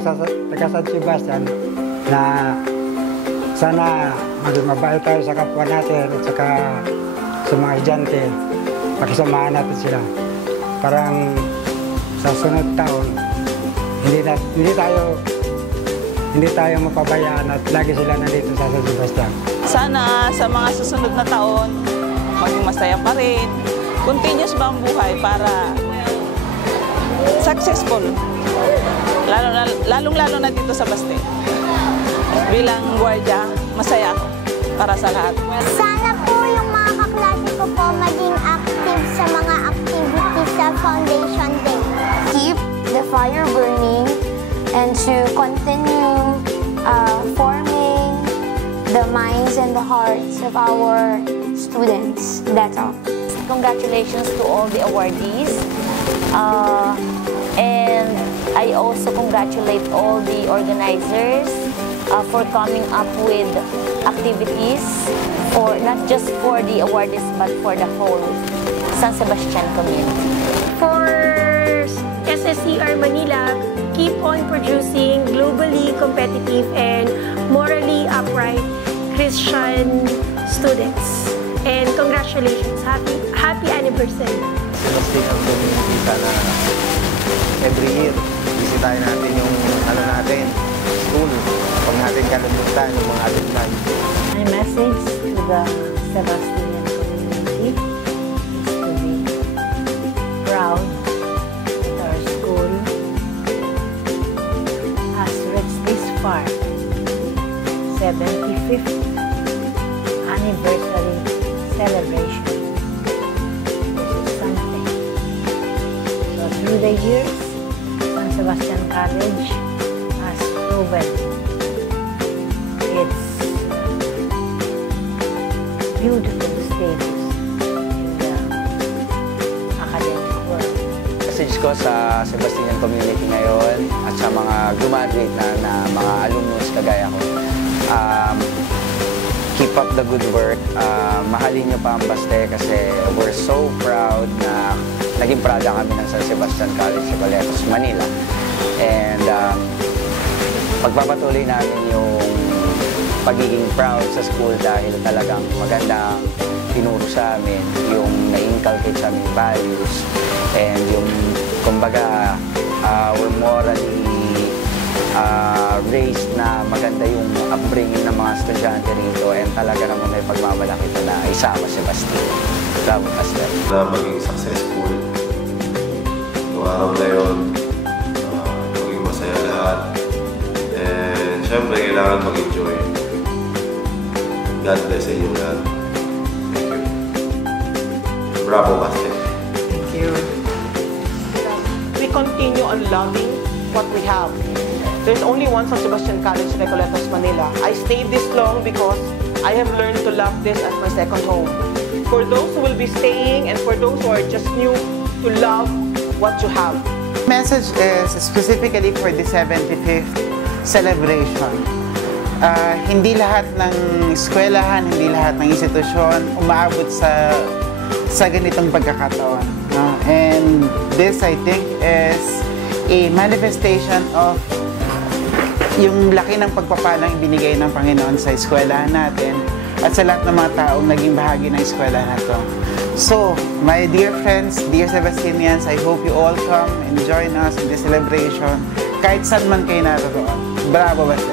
taga San Sebastian na sana maging mabait tayo sa kapwa natin at saka sa mga estudyante. Pakisamahan natin sila. Parang sa sunod taon, hindi tayo mapabayaan at lagi sila nandito sa San Sebastian. Sana sa mga susunod na taon, maging masaya pa rin. Continuous ba ang buhay para successful? Lalong-lalo na dito sa Baste. Bilang gwardiya, masaya ako para sa lahat. Sana po yung mga kaklase ko po maging active sa mga activities sa Foundation Day. Keep the fire burning and to continue forming the minds and the hearts of our students. That's all. Congratulations to all the awardees. And I also congratulate all the organizers for coming up with activities for not just for the awardees but for the whole San Sebastian community. For SSCR Manila, keep on producing globally competitive and morally upright Christian students. And congratulations, happy anniversary. Sebastian community, sana every year bisitahin natin yung school. Huwag natin kalimutan yung mga alumni. My message to the Sebastian community is to be proud that our school has reached this far. 75th anniversary celebration. This is something. So through the years, San Sebastian College has proven its beautiful status in the academic world. Message ko sa Sebastian community ngayon at sa mga graduate na mga alumnus kagaya ko. Keep up the good work. Mahalin nyo pa ang Baste kasi we're so proud na naging prada kami ng San Sebastian College Recoletos, Manila. And pagpapatuloy namin yung pagiging proud sa school dahil talagang magandang tinuro sa amin, yung na-inculcate sa aming values, and yung, kumbaga, we're morally raised na maganda yung upbringing ng mga estudyante rito, and talaga naman may pagmamalaki ito na isama si Baste. Bravo, Baste. Na maging successful. Yung araw na yun, maging masaya lahat. And syempre, kailangan mag-enjoy. God bless sa inyo lahat. Thank you. Bravo, Baste. Thank you. We continue on loving what we have. There's only one San Sebastian College, Recoletos, Manila. I stayed this long because I have learned to love this as my second home. For those who will be staying and for those who are just new, to love what you have. Message is specifically for the 75th celebration. Hindi lahat ng eskwelahan, hindi lahat ng institusyon umaabot sa ganitong pagkakataon. No? And this, I think, is a manifestation of yung laki ng pagpapalang ibinigay ng Panginoon sa eskwelahan natin at sa lahat ng mga taong naging bahagi ng eskwelahan na to. So, my dear friends, dear Sebastianians, I hope you all come and join us in this celebration kahit saan man kayo naroon. Bravo, Baste!